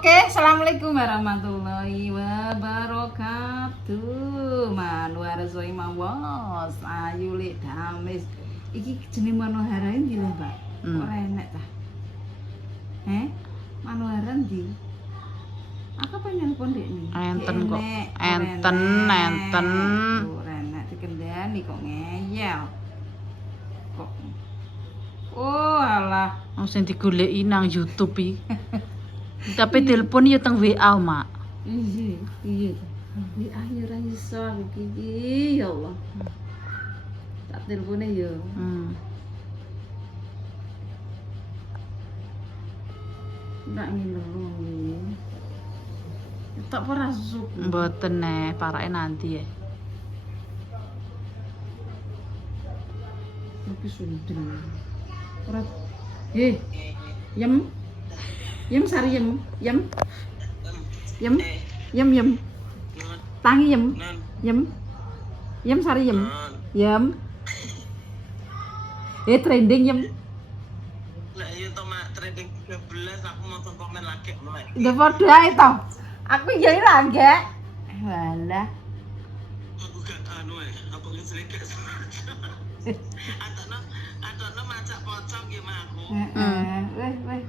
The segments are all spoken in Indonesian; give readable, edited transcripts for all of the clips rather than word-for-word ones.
Oke, assalamualaikum warahmatullahi wabarakatuh. Manuar Zoi Mawos, ayu lek damis. Iki jeneng Manohara endi lho, Mbak? Ora enek ta? Manohara ndi? Aku pengen pon ndekne. Enten kok. Enten. Ora enek dikendani kok ngeyel. Kok. Oh, alah. Sing digoleki nang YouTube iki. Tapi telepon ya teng WA, Mak. Iya. WA ya ora iso aku iki, ya Allah. Tak telepone ya. Ndak ngelung iki. Tak ora susuk. Mboten parake nanti ya. Tapi sundel. Ora. Yem sari yem. Tangi yem. Yem sari yem. Trending yem. Lah iya to Mak, trending 13 aku mau komen lagi mulai. Udah padha ae to. Aku ya ora nggak. Walah. Aku gak apa yang selingkuh. Atau macak pocong ya Mak aku.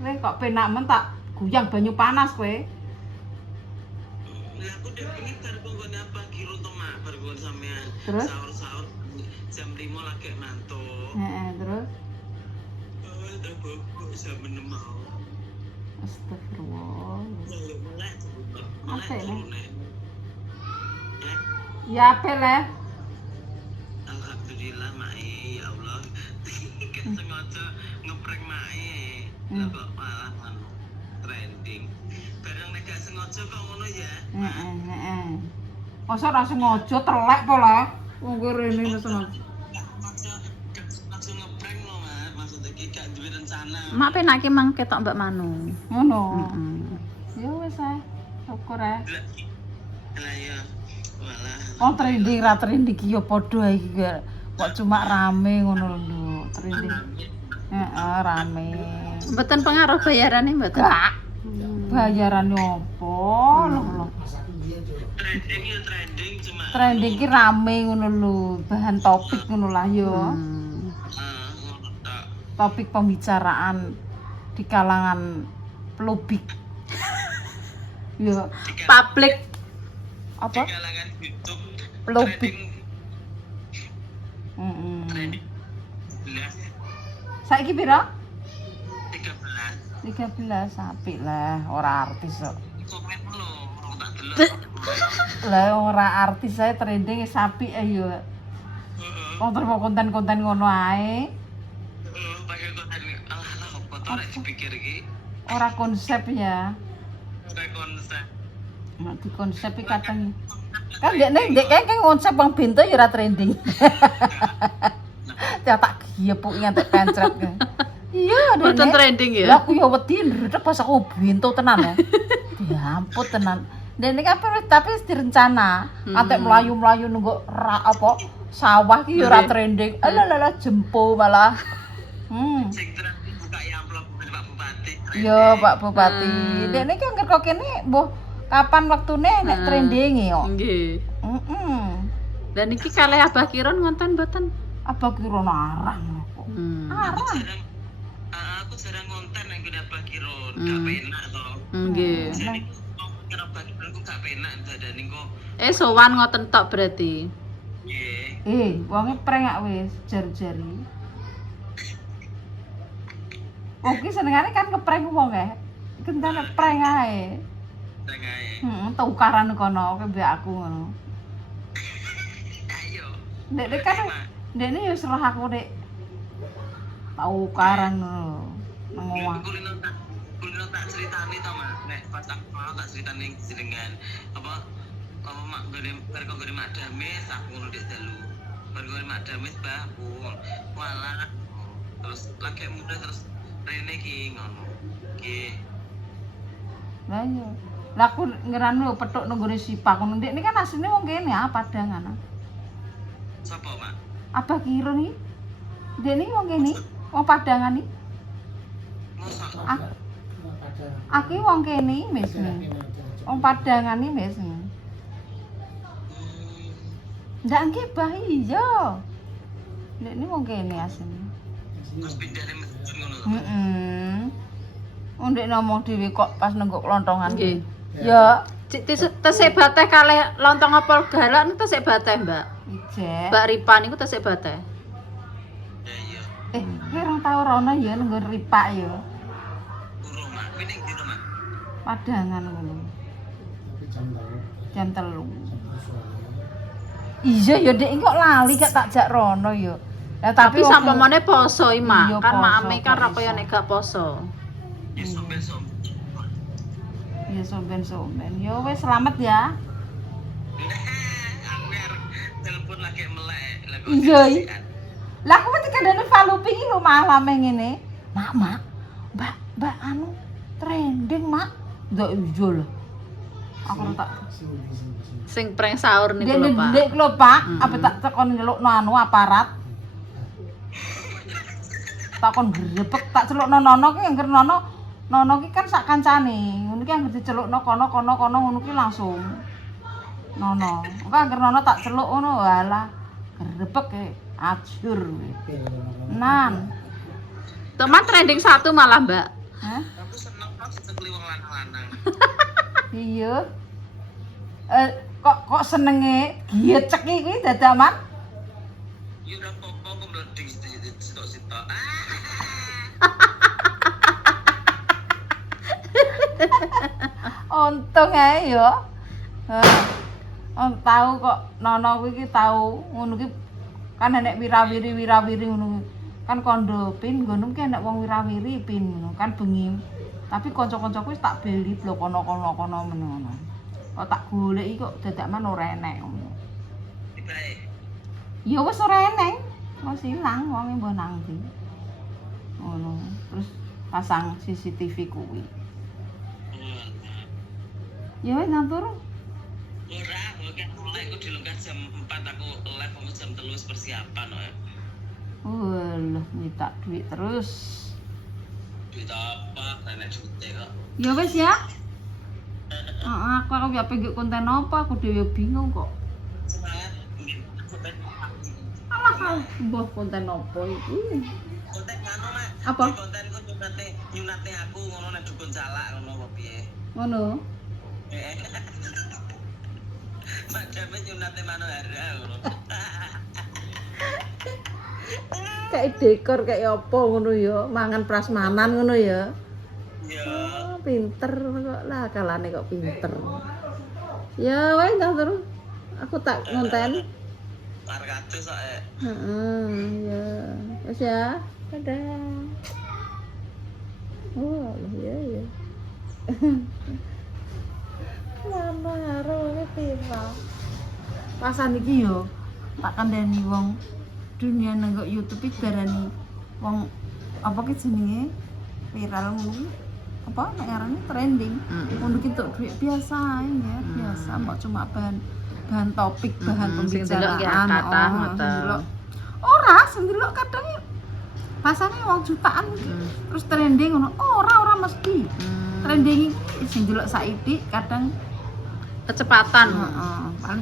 Weh kok penak men tak guyang banyu panas kowe. Lah aku udah ini baru nggone apa kiro to Mak, baru nggone sampean. Terus? Sahur jam 5 lagi ngantuk. Terus Udah bobok jam 6 mau. Astagfirullah. Mulai Apa ya? turune. Ya apa lah? Alhamdulillah Mai, ya Allah. Kan sengaja ngeprank Mai. Lah kok malah trending. Barang nek gak sengaja kok ngono ya. Masa ora sengaja telek po lah. Wong kowe rene wis sengaja. Langsung ngeprank lho Mas, maksud iki gak duwe rencana. Mak penake mang ketok Mbak Manu. Ngono. Ya wis ae. Syukur ae. Lah ya. Walah. Oh trending ra trending iki ya padha iki kok cuma rame ngono lho trending. Rame. Mboten pengaruh bayarane mboten. Gak. Bayarane opo lho. Trending ya trending cuma. Trending ki rame ngono lho, bahan topik ngono lah ya. Ngono tok. Topik pembicaraan di kalangan pelubik. Ya, Public apa? Di kalangan YouTube Pelubik. trending 11 Saiki pira? 13 13 apik lah, ora artis kok. komen lho, orang tak delok. Lah ora artis ae trending wis apik ae ya. Wong terima konten-konten ngono ae. Pakai konten alah apa to nek dipikir iki Ora konsep ya. ora konsep. Nek di konsep iki katanya. Kan ndek kan konsep Bang Bento ya ora trending. Ya tak giepuk ngantek pencret. Iya, Mboten trending ya. Lah aku ya wedi ndredeg pas aku Bento tenan ya. Diampun tenan. Dene kan tapi wis direncana. Antek mlayu-mlayu nunggu apa sawah ki ya ora trending. Alah jempo malah. Sing trending buka amplop dari Pak Bupati. Iya, Pak Bupati. Dene ki angger kok kene mbuh kapan waktune nek trending yo. Nggih. Dan iki kalih Abah Kiron ngonten mboten? Apa kira narang kok. Arang. Aku jarang konten yang kena Abah Kiron, gak penak to. Nggih. Jadi kena Abah Kiron ku gak penak dadane kok. Sowan ngoten tok berarti. Nggih. Wonge prengak wis jari-jari. Wong ki senengane kan ngeprank wong e. Kentane prank ae. Teng ae. Tukaran kono ke mbek aku ngono. Ayo. Ndek kan ndekne ya serah aku nek tukaran ngono. Nang omah. Kulino tak ceritani to Mak. Nek pas aku mau tak ceritani jenengan apa mak gone mak damis aku ngono dik dalu. Bar gone mak damis baku. Walah. Terus lagi muda terus rene ki ngono. Nggih. Lah iya. Lah aku ngeranu petuk nang gone Sipak ngono. Ndek ini kan asline wong kene Padangan. Sopo Mak? Abah Kiro iki. Ndek ini wong kene, wong Padangan iki. Mosok. Aku iki wong kene wis. Wong Padangan iki wis. Ndak nggih bah iya. Nek ini wong kene asine. Terus pindah ning masjid ngono. Heeh. Ndek ngomong dhewe kok pas nenggok kelontongan. Nggih. Ya, Tesik bateh kalih lontong apel galak niku tesik bateh, Mbak. ijek. Mbak Ripa niku tesik bateh. Ya iya. Kowe ora tau rono ya nenggo ripak ya. Urung mak. Kuwi ning ndi to mak? Padangan ngono. Jam 3. Iya ya Dek kok lali gak tak jak rono ya. Lah Tapi waktu- sampamane poso iki, Mak. Iya, Kan poso, makame kan kok ra kaya iso. nek gak poso. Ya somben-somben. Ya somben-somben. Ya wis selamat ya. Aku arep telepon lagi melek. Lah kok Iya, dikasihan. Lah aku mesti kandhane Valupi iki lho malah ngene. Mak, Mbak anu trending, Mak. Ndak iya lho. Aku ora tak Sing prank sahur niku lho, Pak. Dek lho, Pak. Mm-mm. Apa tak tekon nyelukno anu aparat. Takon grebek tak celukno nono ki angger nono ki kan sak kancane. Ngono ki angger dicelukno kono ngono ki langsung. Nono. Engko angger nono tak celuk ngono walah grebek e ajur. Nan. Teman trending 1 malah, Mbak. Hah? Aku seneng kok ditekeli wong lanang-lanang. Iya. Kok senenge giecek iki kuwi dadaman? Ya ora apa-apa kok mleding sitok-sitok. Untung ae ya. Tahu kok nono kuwi iki tahu ngono ki kan nek wirawiri ngono. Kan kondo pin nggonmu ki nek wong wirawiri pin ngono kan bengi. Tapi kanca-kancaku wis tak beli blok kono ngono. Kok tak goleki kok dadakan ora enek ngono. Baik. Ya wis ora enek. Wis ilang wonge mbok nang ndi. Ngono. Terus pasang CCTV kuwi. Ya wis nang turu. Ora, oke mulai aku dilengkar jam 4 aku live aku jam 3 wis persiapan kok. Walah, minta duit terus. Duit apa? Nenek jute kok. Ya wis ya. Aku ya pengen konten apa, aku dhewe bingung kok. Semangat. Nggih. Konten Alah, mbah konten apa iki? konten anu mak. Apa? Kontenku nyunate aku ngono nek dukun jalak ngono apa piye. Ngono. Madame nyunate Manohara ngono. Kayak dekor kayak apa ngono ya, mangan prasmanan ngono ya. Ya. Oh, pinter kok lah kalane kok pinter. Ya wis nang terus. Aku tak ngonten. Markatus kok. Heeh, ya. Wis ya. Dadah. Oh, ya. Mama arone viral. Pasan iki yo tak kandhani wong dunia nang YouTube iki darani wong apa ki jenenge viral ngono. Apa nek arane trending. Ngono ki tok duit biasa ae ya, biasa mbok cuma bahan topik, bahan Sing delok ki pembicaraan. kathah Oh, ngoten. sing delok. Ora, sing delok kadang pasane wong jutaan iki. Terus trending ngono. Ora mesti. Trending iki sing delok saiki kadang Kecepatan. heeh,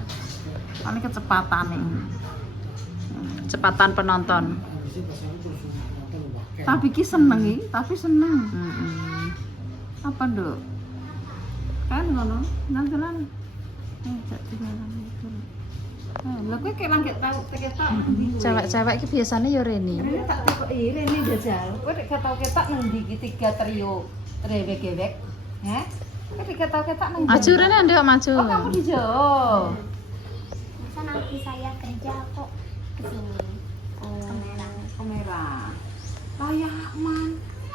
paling kecepatane. Kecepatan penonton. Tapi ki seneng iki, tapi seneng. Apa, Nduk? Kan ngono, nang dalan. Jak dilawan itu. Lah kowe kek langit tau ketok ndi? Cewek-cewek iki biasanya yo rene. Rene tak tekoki, rene jajal. Kowe nek ketok ketok nang ndi iki 3 trio trewek-gewek. Heh. Kowe nek ketok ketok nang ndi? Maju rene ndek maju. Oh, kamu di jauh. Masa nanti saya kerja kok kesini Kamera. Layak man.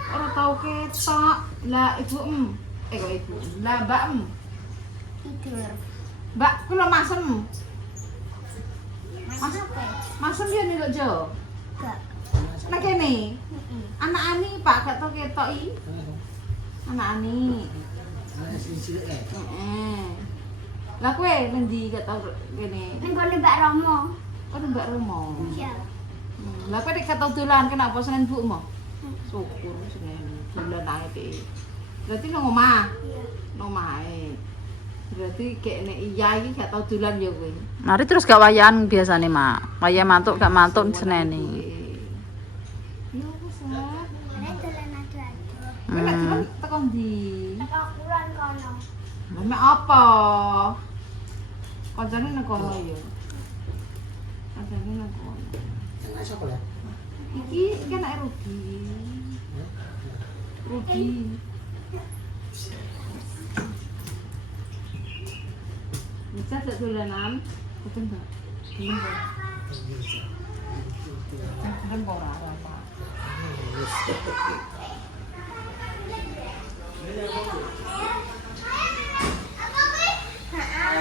Ora tau ketok. Lah ibu kok ibu. Lah mbak tidur. Mbak, ku lho masem. Mas apa? Masem ya nih lho Jo. Gak. Nang kene. Anak ani Pak gak tau ketok iki. Anak ani. Heeh. Lah kowe ngendi gak tau kene? Nenggone Mbak Romo. Oh Mbak Romo. Iya. Lah kowe nek gak tau dolan kenapa seneng Bu mo? Syukur seneng dolan ae iki. Berarti nang omah. Iya. Nang omahe. Berarti kayak nek iya iki gak tau dolan ya kowe. Mari terus gak wayan biasane, Mak. Wayah mantuk gak mantuk seneni. Ya wis lah. Ada dolan adu-adu. Kowe nek dolan teko ndi? Teko kulon kono. Mama apa? Kancane nang kono ya. Kancane nang kono. Iki kan anak Rugi. Rugi. Bisa tak dolanan? Betul enggak? Belum enggak? Kan ora apa.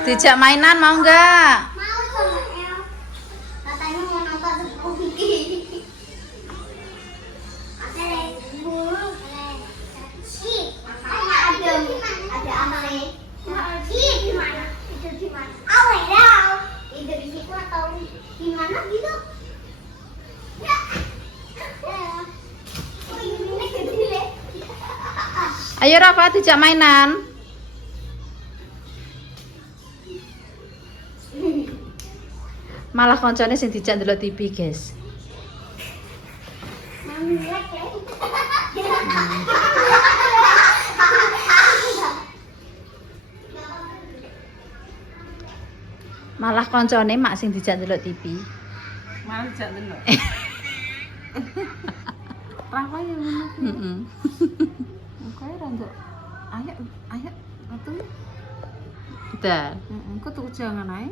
Dijak mainan mau enggak? Mau sama El. Katanya mau nonton Spooky. Ada burung. Ada apa? Di mana? Itu di mana? Itu di situ atau di mana gitu? Ya. Oh, ini kecil. Ayo Rafa dijak mainan. Malah koncone sing dijak ndelok TV, guys. Malah koncone mak sing dijak ndelok TV. Malah jak delok. Rafa ya ngono. Heeh. Kae randok. Ayo atuh. Udah. Heeh, kok tuku jangan ae.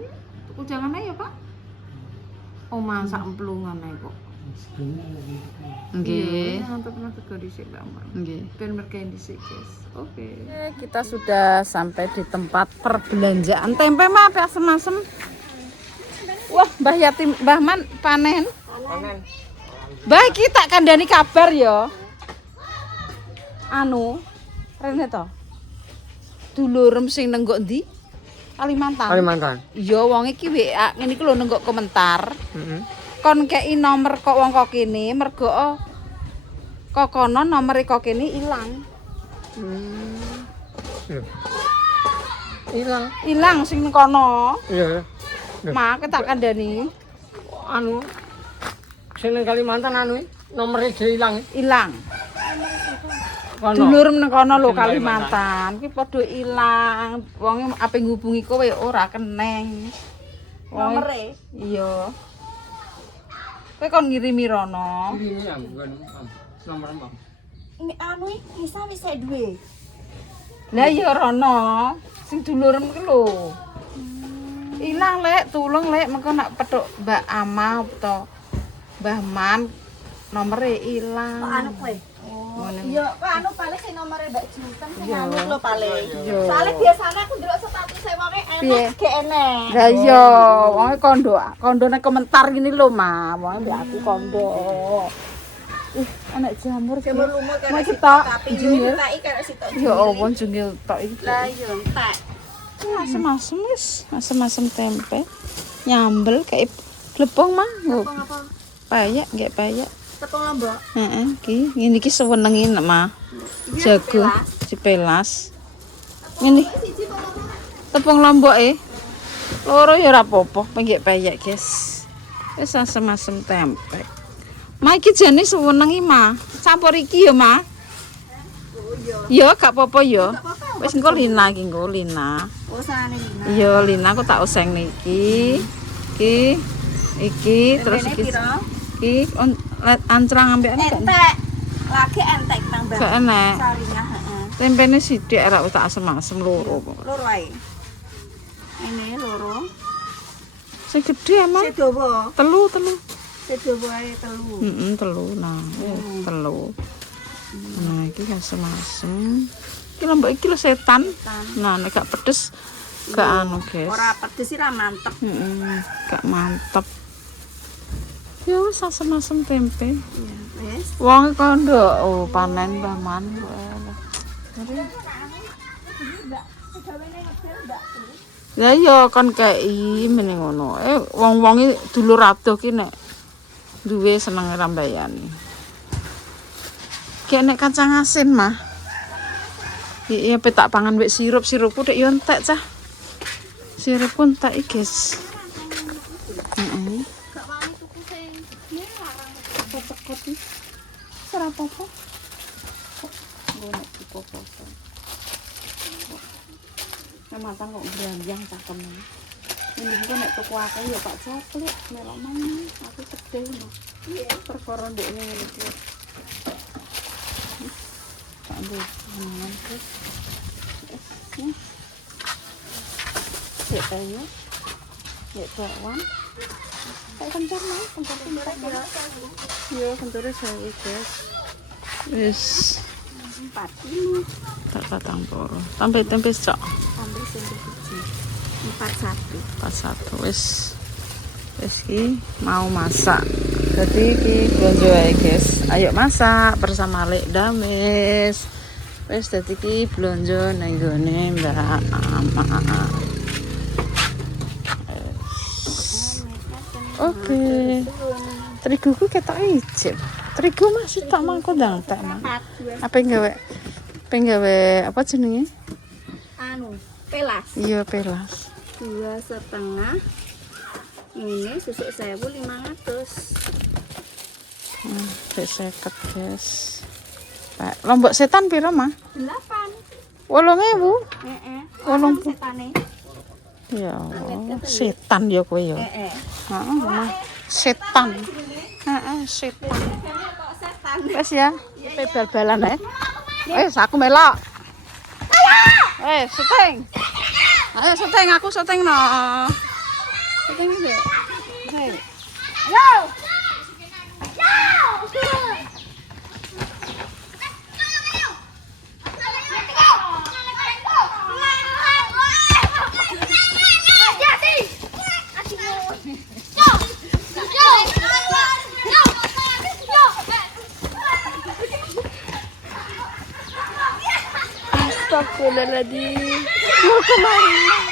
Tuku jangan ae ya, Pak. Oh, masak emplungan ae kok. Nggih. Iya, mantap teko dhisik, Mbak. Nggih. Ben mergain dhisik, guys. Oke. Kita sudah sampai di tempat perbelanjaan tempe mah apa asem-asem. Wah, Mbah Yatim, Mbah Man panen. Mbah iki tak kandhani kabar ya. Anu, rene to. Dulurem sing nenggok ndi? Kalimantan. Iya, wong iki WA ngene iki lho nenggok komentar. Kon kei nomor kok wong kok kene mergo kok kono nomere kok kene ilang. Ilang sing ning kono. Iya. Mak tak kandhani Anu sing ning Kalimantan anu nomere dhewe ilang. ilang. Kono. Dulur nang kono lho Kalimantan. Ki padha ilang. Wong ape ngubungi kowe ora keneng. Nomere? Iya. Kowe kon ngirimi rono. Ini ya bukan nomor apa? Ini anu bisa bisa duwe. Lah iya rono. Sing dulurem ki lho. Ilang lek, tulung lek mengko nak petuk Mbak Ama utawa Mbah Man nomere ilang. Anu kowe. Ngono. Iya, kok anu paling sing nomere Mbak Jutan sing anu lho paling. Iya. Soale biasanya aku ndelok status e wonge Piye? enak gak enek. Lah iya, wong kondone komentar gini lho, Ma. Wong mbek aku kondo. Anak jamur ki. Jamur lumut Mau karo kita tapi jungil. tak karo sitok. Ya Allah, jungil tok iki. Lah iya entek. Asem-asem wis, asem-asem tempe. Nyambel kayak glepong mah. Tepung apa? Payak, nggak payak. Tepung lombok. Heeh, iki ngene iki sewenengi nek mah. Jago dipelas. Ngene. Siji kok Tepung lombok loro ya ora apa-apa, penggek payak, guys. Wis asem-asem tempe. Ma iki jane sewenengi mah. Campur iki ya, Ma. Ya, gak apa-apa ya. Wis engko Lina iki engko Lina. oh sane Lina. Iya, Lina aku tak oseng niki. Iki terus iki. Iki ancrang ambek ana gak? Entek. Lagi entek nang Mbak. Gak enek. Sarinya heeh. Tempene sithik ora tak asem-asem loro. Loro ae. Ini loro. Sing gedhe emang Sedowo. telu. Sedowo ae telu. Telu. Nah, telu. Nah, iki asem-asem. Iki lombok iki lho setan. Nah, nek gak pedes gak anu, guys. Ora pedes sih ra mantep. Gak mantep. Ya wis asem-asem tempe. Iya, wis. Wong kondo panen Mbah Man. Ya iya kon kei meneng ngono. Wong-wonge dulur adoh ki nek duwe seneng rambayani. Kayak nek kacang asin mah. Iya petak pangan wek sirup udah yo entek cah. Sirup pun tak guys. Heeh. Gak wani tuku sing dia larang Cepet iki. Ora apa-apa. Ngono apa-apa. Matang kok beranjang cakemnya. Ini kok nek tuku akeh ya Pak Caplek, melok mangan. Aku sedih lho. Iya, perkara ndekne ngene iki. Tak ndek mangan terus. Ya ayo. Ya kawan. Kayak kencang lah, kencang pintar ya. Iya, kenture saya guys. Wis 4 kilo. tak patang poro. Tambah tempe cok. Ambil sing biji. 41. Wis ki mau masak. Jadi ki belanja ae guys. Ayo masak bersama Lek Damis. Wis dadi ki belanja nang gone Mbak Ama. Oke. Teriguku ketok ijib. Terigu masih tak mangko ndang tak mah. Apa gawe? Gawe apa jenenge? Anu, pelas. Iya pelas. 2,5. Ini susuk 1.500. Seket guys. Pak, lombok setan piro mah? 8. 8.000. Heeh. Wolong Setane. Ya Allah, setan ya kowe ya. Heeh. Heeh, mah setan. Heeh, setan. Kok setan. Wes ya, bal-balan ae. Wes aku melok. Syuting. Ayo syuting, aku syuting no. Syuting iki. Hei. Astagfirullahaladzim. Mau kemana?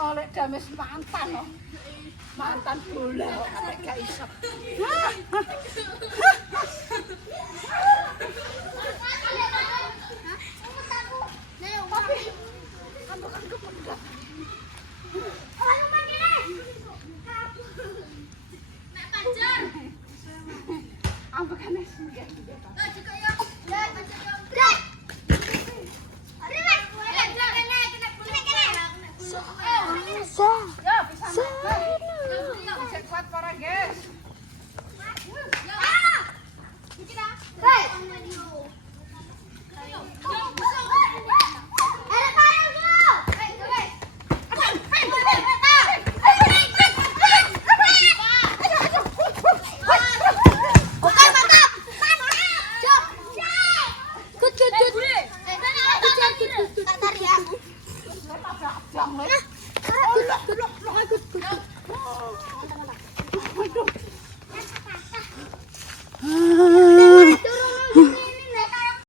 Oleh Damis mantan loh. Mantan bola sampai gak iso. Tapi